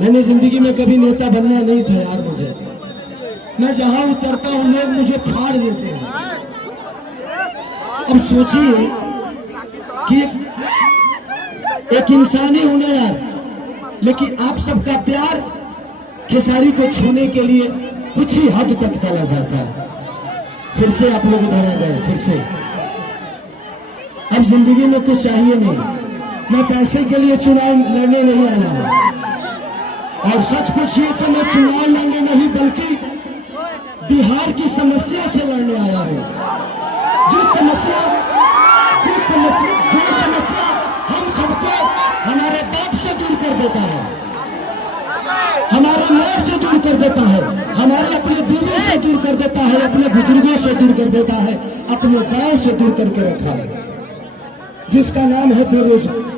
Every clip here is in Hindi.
मैंने जिंदगी में कभी नेता बनना नहीं था यार। मुझे, मैं जहां उतरता हूं लोग मुझे फाड़ देते हैं। अब सोचिए कि एक इंसानी हूं ना यार, लेकिन आप सबका प्यार खेसारी को छूने के लिए कुछ ही हद तक चला जाता है। फिर से आप लोग इधर आ गए, फिर से। अब जिंदगी में कुछ चाहिए नहीं, मैं पैसे के लिए चुनाव लड़ने नहीं आया हूं। और सच पूछिए तो मैं चुनाव लड़ने नहीं बल्कि बिहार की समस्या से लड़ने आया हूं। जो समस्या हम सबको हमारे बाप से दूर कर देता है, हमारे माँ से दूर कर देता है, हमारे अपने बीवी से दूर कर देता है, अपने बुजुर्गों से दूर कर देता है, अपने गांव से दूर करके रखा है, जिसका नाम है बेरोजगारी।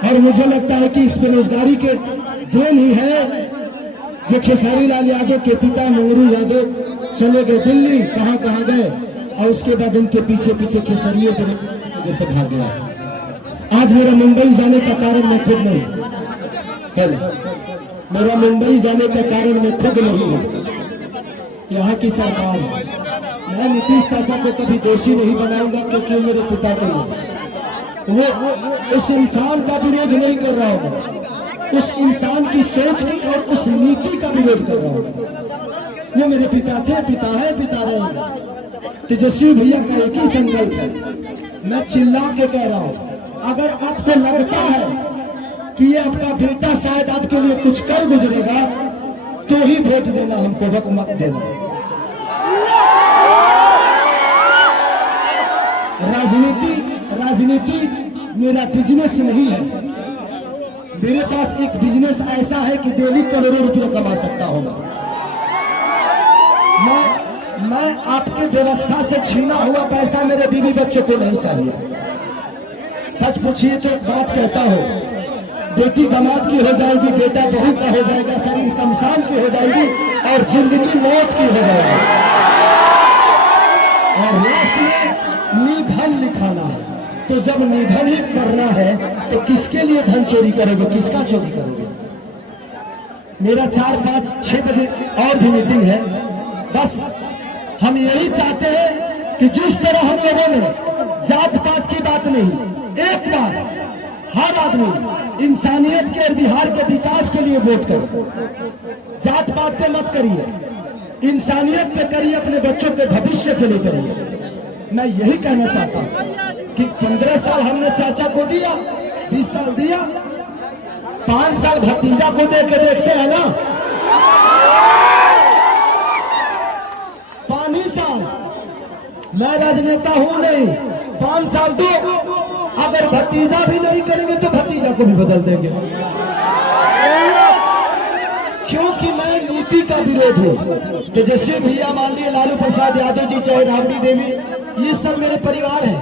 और मुझे लगता है कि इस बेरोजगारी के देन ही है जो खेसारी लाल यादव के पिता मंगरू यादव चले गए दिल्ली, कहां कहां गए, और उसके बाद उनके पीछे पीछे खेसारियों के वजह से भाग गया। आज मेरा मुंबई जाने का कारण मैं खुद नहीं, मेरा मुंबई जाने का कारण मैं खुद नहीं हूं, यहाँ की सरकार है। मैं नीतीश चाचा को कभी दोषी नहीं बनाऊंगा, क्योंकि वो मेरे पिता के लिए, वो उस इंसान का विरोध नहीं कर रहा होगा, उस इंसान की सोच की और उस नीति का विरोध कर रहा होगा। वो मेरे पिता थे, पिता है, पिता रहेंगे। तेजस्वी भैया का एक ही संकल्प है, मैं चिल्ला के कह रहा हूं, अगर आपको लगता है कि ये आपका बेटा शायद आपके लिए कुछ कर गुजरेगा तो ही वोट देना, हमको वक्त मत देना। राजनीति मेरा बिजनेस नहीं है। मेरे पास एक बिजनेस ऐसा है कि डेली करोड़ों रुपए कमा सकता हूं। मैं आपके व्यवस्था से छीना हुआ पैसा मेरे बीवी बच्चों को नहीं चाहिए। सच पूछिए तो एक बात कहता हूं, बेटी दामाद की हो जाएगी, बेटा बहू का हो जाएगा, शरीर शमशान की हो जाएगी और जिंदगी मौत की हो जाएगी। और लास्ट में निधन लिखाना है। तो जब निधन ही करना है तो किसके लिए धन चोरी करोगे, किसका चोरी करोगे? मेरा 4, 5, 6 बजे और भी मीटिंग है। बस हम यही चाहते हैं कि जिस तरह हम लोगों ने जात पात की बात नहीं, एक बार हर आदमी इंसानियत के और बिहार के विकास के लिए वोट करो। जात पात पे मत करिए, इंसानियत पे करिए, अपने बच्चों के भविष्य के लिए करिए। मैं यही कहना चाहता हूं कि 15 साल हमने चाचा को दिया, 20 साल दिया, 5 साल भतीजा को दे के देखते हैं ना। 5 साल मैं राजनेता हूं नहीं, 5 साल दो, अगर भतीजा भी नहीं करेंगे तो भतीजा को भी बदल देंगे, क्योंकि मैं नीति का विरोध हूं। तेजस्वी भैया, मान लीजिए लालू प्रसाद यादव जी, चाहे राबड़ी देवी, ये सब मेरे परिवार हैं,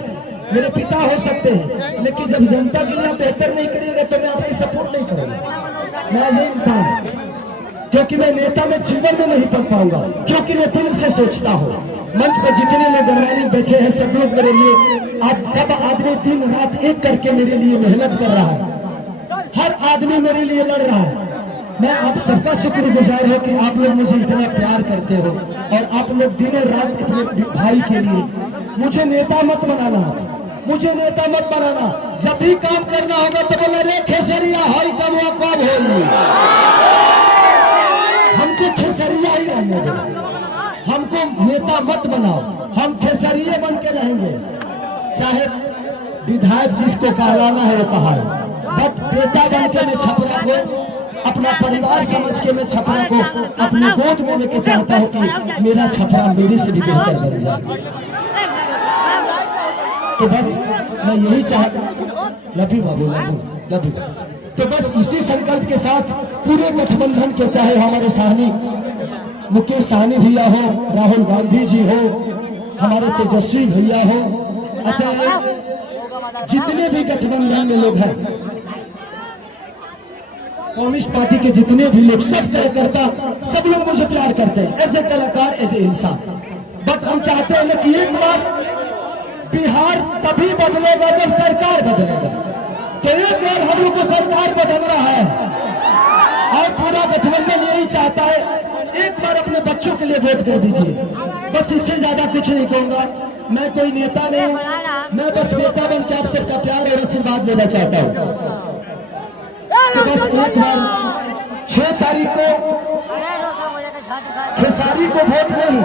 मेरे पिता हो सकते हैं, लेकिन जब जनता के लिए आप बेहतर नहीं करिएगा तो मैं आपकी सपोर्ट नहीं करूंगा। मैं एज इंसान, क्योंकि मैं नेता में जीवन में नहीं पढ़ पाऊंगा, क्योंकि मैं दिल से सोचता हूँ। मंच पर जितने लोग गणमान्य बैठे हैं, सब लोग मेरे लिए, आज सब आदमी दिन रात एक करके मेरे लिए मेहनत कर रहा है, हर आदमी मेरे लिए लड़ रहा है। मैं आप सबका शुक्रगुजार हूं कि आप लोग मुझे इतना प्यार करते हो और आप लोग दिन रात अपने भाई के लिए। मुझे नेता मत बनाना, मुझे नेता मत बनाना। जब भी काम करना होगा तो बोला रे खेसरिया हाई कब होगी, हमको खेसरिया ही रहने दो, हमको नेता मत बनाओ, हम खेसरिये बन के रहेंगे। चाहे विधायक जिसको कहलाना है वो कहा है, बट बेटा बन के मैं छपरा को, अपना परिवार समझ के मैं छपरा को अपनी गोद में लेके चाहता हूँ कि मेरा छपरा मेरे से भी बेहतर बन जाए। तो बस मैं यही लभी बाबू, लभी। तो बस इसी संकल्प के साथ पूरे गठबंधन के, चाहे हमारे साहनी मुकेश साहनी भैया हो, राहुल गांधी जी हो, हमारे तेजस्वी भैया हो, अच्छा जितने भी गठबंधन में लोग हैं, कम्युनिस्ट पार्टी के जितने भी लोग, सब कार्यकर्ता, सब लोग मुझे प्यार करते हैं एज ए कलाकार, एज ए इंसान। बट हम चाहते हैं कि एक बार बिहार तभी बदलेगा जब सरकार बदलेगा। तो एक बार हम लोग को सरकार बदल रहा है, चाहता है एक बार अपने बच्चों के लिए वोट कर दीजिए। बस इससे ज्यादा कुछ नहीं कहूंगा। मैं कोई नेता नहीं, मैं बस बेटा बन के आप सबका प्यार और आशीर्वाद लेना चाहता हूँ। तो बस एक बार 6 तारीख को खेसारी को वोट नहीं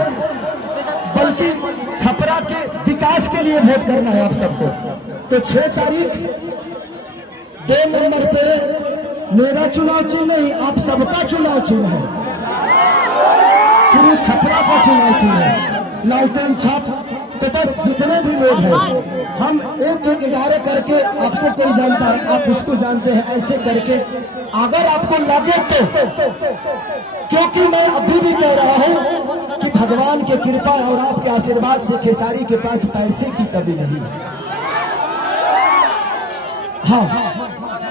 बल्कि छपरा के विकास के लिए वोट करना है आप सबको। तो 6 तारीख 2 नंबर पे मेरा चुनाव चिन्ह नहीं, आप सबका चुनाव चिन्ह है, पूरे छपरा का चुनाव चिन्ह है, लालटेन छाप। तो बस जितने भी लोग हैं हम एक एक 11 करके, आपको कोई जानता है आप उसको जानते हैं, ऐसे करके अगर आपको लगे तो, क्योंकि मैं अभी भी कह रहा हूं कि भगवान की कृपा और आपके आशीर्वाद से खेसारी के पास पैसे की कमी नहीं है। हाँ,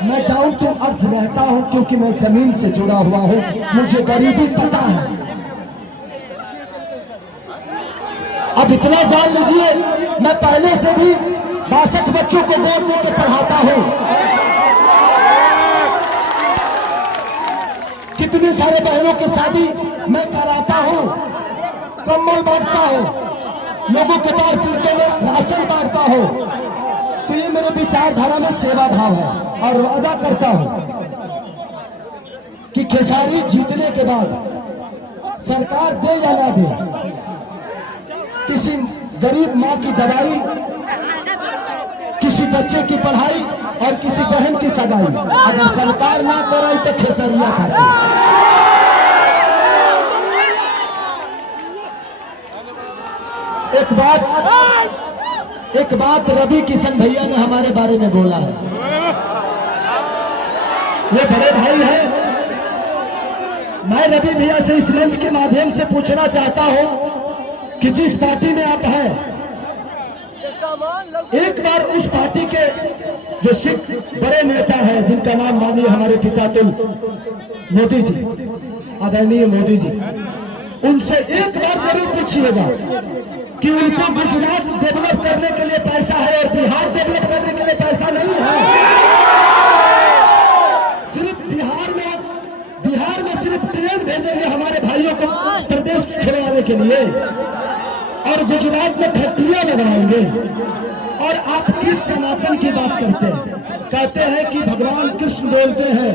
मैं डाउन टू अर्थ रहता हूं क्योंकि मैं जमीन से जुड़ा हुआ हूं, मुझे गरीबी पता है। अब इतना जान लीजिए, मैं पहले से भी 62 बच्चों को गोद लेके पढ़ाता हूं, कितने सारे बहनों की शादी मैं कराता हूं, कंबल बांटता हूं, लोगों के बाहर पीटे में राशन बांटता हूं। तो ये मेरे विचारधारा में सेवा भाव है और वादा करता हूं कि खेसारी जीतने के बाद सरकार दे या ना दे, किसी गरीब माँ की दवाई, किसी बच्चे की पढ़ाई और किसी बहन की सगाई अगर सरकार ना कराई तो खेसरिया करे। एक बात रवि किशन भैया ने हमारे बारे में बोला है, ये बड़े भाई हैं। मैं रवि भैया से इस मंच के माध्यम से पूछना चाहता हूं कि जिस पार्टी में आप हैं, एक बार उस पार्टी के जो सिख बड़े नेता हैं जिनका नाम मानिए हमारे पिता तुल मोदी जी, आदरणीय मोदी जी, उनसे एक बार जरूर पूछिएगा कि उनको गुजरात डेवलप करने के लिए पैसा है और बिहार डेवलप करने के लिए पैसा नहीं है। सिर्फ बिहार में सिर्फ ट्रेन भेजेंगे हमारे भाइयों को प्रदेश में छुड़वाने के लिए और गुजरात में फैक्ट्रियां लगवाएंगे। और आप किस सनातन की बात करते हैं? कहते हैं कि भगवान कृष्ण बोलते हैं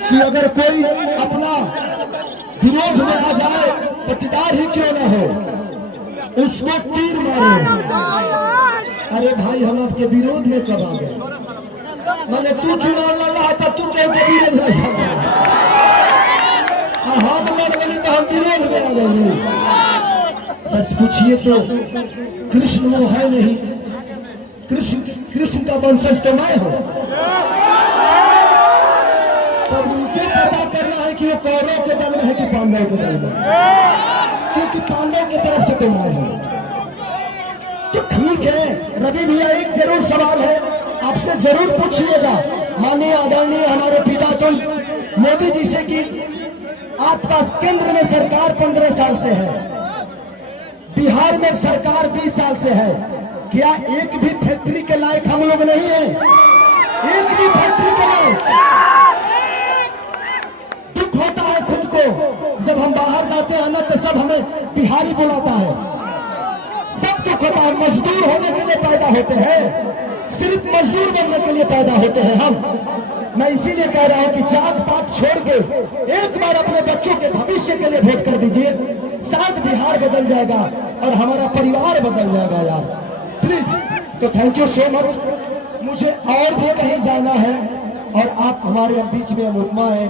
कि अगर कोई अपना विरोध में आ जाए, पटीदार ही क्यों ना हो, उसको तीर मारो। अरे भाई, हम आपके विरोध में कब आ गए? मैंने तू चुनाव लड़ रहा था, तू कह के विरोध नहीं हम लड़ गए तो हम विरोध में आ गए। सच पूछिए तो कृष्ण वो है नहीं, कृष्ण का वंशज तो मैं हूं। तब उनको पता करना है कि वो कौरव के दल में है कि पांडव के दल में, क्योंकि पांडव की तरफ से तो मैं हूं। तो ठीक है रवि भैया, एक जरूर सवाल है आपसे जरूर पूछिएगा माननीय आदरणीय हमारे पिता तुल मोदी जी से कि आपका केंद्र में सरकार 15 साल से है, बिहार में सरकार 20 साल से है, क्या एक भी फैक्ट्री के लायक हम लोग नहीं है? एक भी फैक्ट्री के लायक? दुख होता है खुद को जब हम बाहर जाते हैं ना, तो सब हमें बिहारी बुलाता है। सब दुख होता है, मजदूर होने के लिए पैदा होते हैं, सिर्फ मजदूर बनने के लिए पैदा होते हैं हम। मैं इसीलिए कह रहा हूं कि जात पात छोड़ के एक बार अपने बच्चों के भविष्य के लिए वोट कर दीजिए, शायद बिहार बदल जाएगा और हमारा परिवार बदल जाएगा यार, प्लीज। तो थैंक यू सो मच। मुझे और भी कहीं जाना है और आप हमारे बीच में अनुपमा है,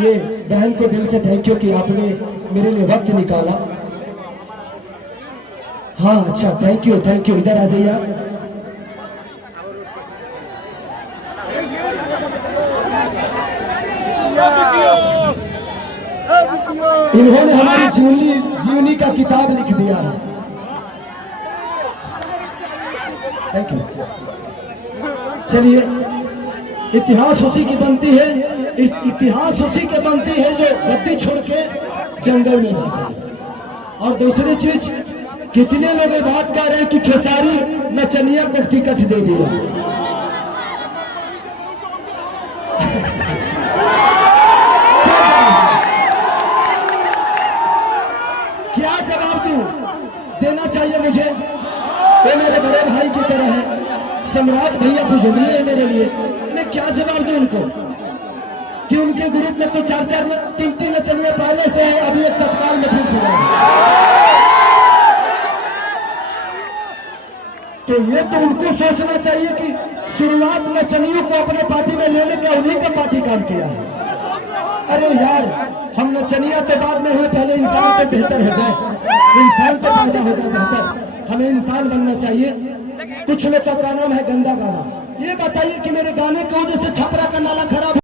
ये बहन को दिल से थैंक यू कि आपने मेरे लिए वक्त निकाला। हाँ अच्छा, थैंक यू, इधर आ जाइए आप। इन्होंने हमारी जीवनी का किताब लिख दिया है, थैंक यू। चलिए, इतिहास उसी की बनती है, इतिहास उसी के बनती है जो गद्दी छोड़ के जंगल में जाता है। और दूसरी चीज, कितने लोग ये बात कह रहे हैं कि खेसारी नचनिया को टिकट दे दिया। सम्राट भैया पूजनीय है मेरे लिए। मैं क्या जवाब दूं उनको कि उनके ग्रुप में तो 4-4 3-3 नचनिया पहले से है, अभी एक तत्काल में फिर से गए। तो ये तो उनको सोचना चाहिए कि शुरुआत नचनियों को अपने पार्टी में लेने का उन्हीं का पार्टी काम किया है। अरे यार, हम नचनिया तो बाद में हुए, पहले इंसान पे बेहतर हो जाए, इंसान पे पैदा हो जाए बेहतर। हमें इंसान बनना चाहिए। कुछ लोग का नाम है गंदा गाना। ये बताइए कि मेरे गाने की वजह से छपरा का नाला खराब